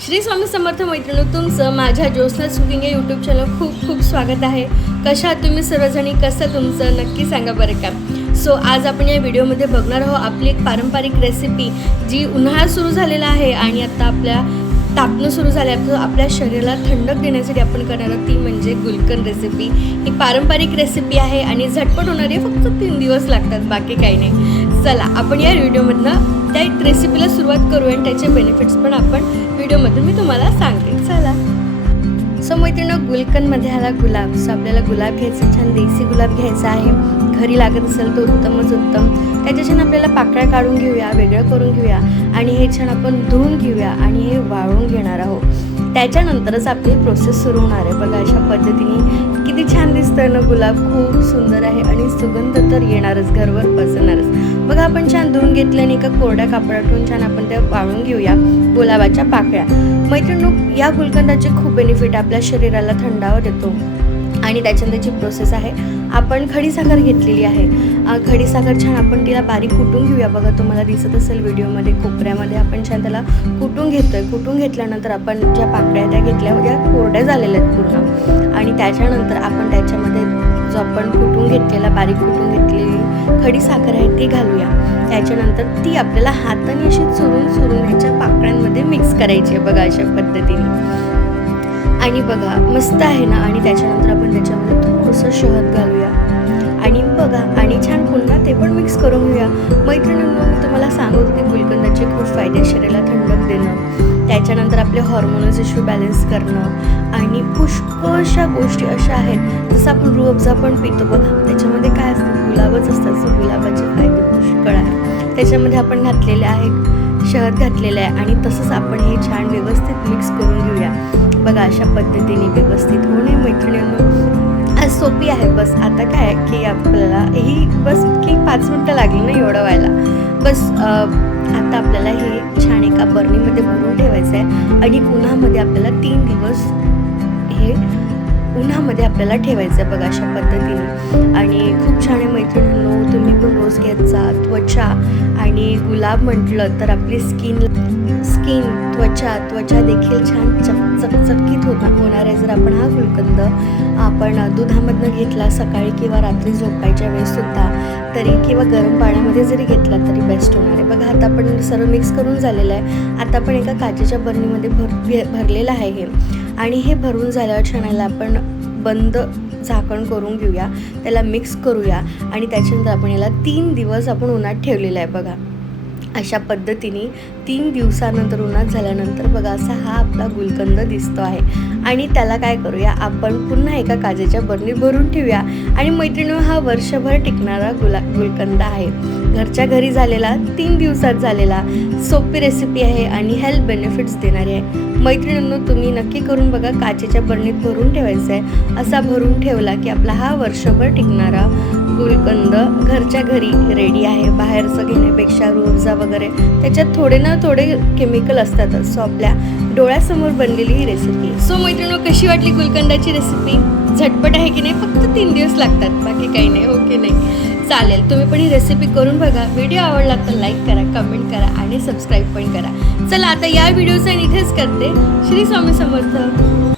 श्री स्वामी समर्थ मैत्रिणी, तुमचं माझ्या ज्योत्स्नाज कुकिंग या यूट्यूब चॅनल खूप खूप स्वागत आहे. कशा आहात तुम्ही सर्वजणी? कसं तुमचं नक्की सांगा बरं का. सो आज आपण या व्हिडिओमध्ये बघणार आहोत आपली एक पारंपरिक रेसिपी, जी उन्हाळा सुरू झालेला आहे आणि आता आपल्या तापणं सुरू झालं आहे. आपल्या शरीराला थंडक देण्यासाठी आपण करणार आहोत ती म्हणजे गुलकंद रेसिपी. ही पारंपरिक रेसिपी आहे आणि झटपट होणारी, फक्त 3 दिवस लागतात, बाकी काही नाही. चला आपण या व्हिडिओमधनं त्या रेसिपीला सुरुवात करू आणि त्याचे बेनिफिट्स पण आपण व्हिडिओमधून मी तुम्हाला सांगते. चला. सो मैत्रिणींनो, गुलकंदमध्ये आला गुलाब. सो आपल्याला गुलाब घ्यायचा, छान देसी गुलाब घ्यायचा आहे. घरी लागत असेल तर उत्तमच उत्तम. त्याच्या छान आपल्याला पाकळ्या काढून घेऊया, वेगळं करून घेऊया आणि हे छान आपण धुवून घेऊया आणि हे वाळवून घेणार आहोत. त्याच्यानंतरच आपली प्रोसेस सुरू होणार आहे. बघा अशा पद्धतीने किती छान दिसतं ना गुलाब, खूप सुंदर आहे आणि सुगंध तर येणारच, घरवर पसरणारच. बघा आपण छान धुवून घेतलं आणि एका कोरड्या कापडातून छान आपण त्या वाळवून घेऊया गुलाबाच्या पाकळ्या. मैत्रिणींनो, या गुलकंदाचे खूप बेनिफिट, आपल्या शरीराला थंडावा देतो आणि त्याच्यानंतरची प्रोसेस आहे. आपण खडीसाखर घेतलेली आहे. खडीसाखर छान आपण तिला बारीक कुटून घेऊया. बघा तुम्हाला दिसत असेल व्हिडिओमध्ये, कोपऱ्यामध्ये आपण छान त्याला कुटून घेतोय. कुटून घेतल्यानंतर आपण ज्या पाकळ्या त्या घेतल्या ज्या कोरड्या झालेल्या आहेत पूर्ण, आणि त्याच्यानंतर आपण त्याच्यामध्ये जो आपण कुटून घेतलेला, बारीक कुटून घेतलेली खडीसाखर आहे ती घालूया. त्याच्यानंतर ती आपल्याला हाताने अशी चुरून ह्याच्या पाकळ्यांमध्ये मिक्स करायची आहे. बघा अशा पद्धतीने. आणि बघा मस्त आहे ना. आणि त्याच्यानंतर आपण त्याच्यामध्ये थोडंसं शहद घालूया आणि बघा आणि छान पुन्हा ते पण मिक्स करून घेऊया. मैत्रिणींनो, मी तुम्हाला सांगत होते गुलकंदाचे खूप फायदे, शरीराला थंडक देणं, त्याच्यानंतर आपले हॉर्मोनल इश्यू बॅलन्स करणं आणि पुष्कळशा गोष्टी अशा आहेत. जसं आपण रूह अफजा पण पितो बघा, त्याच्यामध्ये काय असतं, गुलाबच असतात. सो गुलाबाचे फायदे पुष्कळ आहेत. त्याच्यामध्ये आपण घातलेले आहे, शहद घातलेलं आहे आणि तसंच आपण हे छान व्यवस्थित मिक्स करून घेऊया. बघा अशा पद्धतीने व्यवस्थित होणे. मैत्रिणींनो, सोपी आहे. बस आता काय की आपल्याला ही बस की 5 मिनटं लागली ना एवढं व्हायला. बस आता आपल्याला हे छान एका बर्नीमध्ये भरून ठेवायचं आहे आणि उन्हामध्ये आपल्याला 3 दिवस हे उन्हामध्ये आपल्याला ठेवायचं आहे. बघा अशा पद्धतीने. आणि खूप छान आहे मैत्रिणींनो, तुम्ही पण रोज घेत जा. त्वचा आणि गुलाब म्हटलं तर आपली त्वचा देखील छान चकचकीत होणार आहे जर आपण हा गुलकंद आपण दुधामधनं घेतला सकाळी किंवा रात्री झोपायच्या वेळेस सुद्धा तरी, किंवा गरम पाण्यामध्ये जरी घेतला तरी बेस्ट होणार आहे. बघा आता आपण सर्व मिक्स करून झालेलं आहे. आता आपण एका काचेच्या बर्नीमध्ये भरलेलं आहे हे, आणि हे भरून झाल्यावर छानाला आपण बंद झाकण करून घेऊया, त्याला मिक्स करूया आणि त्याच्यानंतर आपण याला 3 दिवस आपण उन्हात ठेवलेलं आहे. बघा अशा पद्धतीने 3 दिवसानंतर उन्हात झाल्यानंतर बघा असा हा आपला गुलकंद दिसतो आहे. आणि त्याला काय करूया, आपण पुन्हा एका काचेच्या बरणीत भरून ठेवूया. आणि मैत्रिणी, हा वर्षभर टिकणारा गुलकंद आहे, घरच्या घरी झालेला, 3 दिवसात झालेला, सोपी रेसिपी आहे आणि हेल्थ बेनिफिट्स देणारी आहे. मैत्रिणींनो, तुम्ही नक्की करून बघा. काचेच्या बरणीत भरून ठेवायचं आहे. असा भरून ठेवला की आपला हा वर्षभर टिकणारा गुलकंद घरच्या घरी रेडी आहे. बाहेरचं घेण्यापेक्षा रूह अफजा वगैरे त्याच्यात थोडे ना थोडे केमिकल असतातच. सो आपल्या डोळ्यासमोर बनलेली ही रेसिपी. सो मैत्रिणींनो, कशी वाटली गुलकंदाची रेसिपी? झटपट आहे की नाही? फक्त 3 दिवस लागतात, बाकी काही नाही. हो की नाही? चालेल, तुम्ही पण ही रेसिपी करून बघा. व्हिडिओ आवडला तर लाईक करा, कमेंट करा आणि सबस्क्राईब पण करा. चला आता या व्हिडिओचा इथेच करते. श्री स्वामी समर्थ.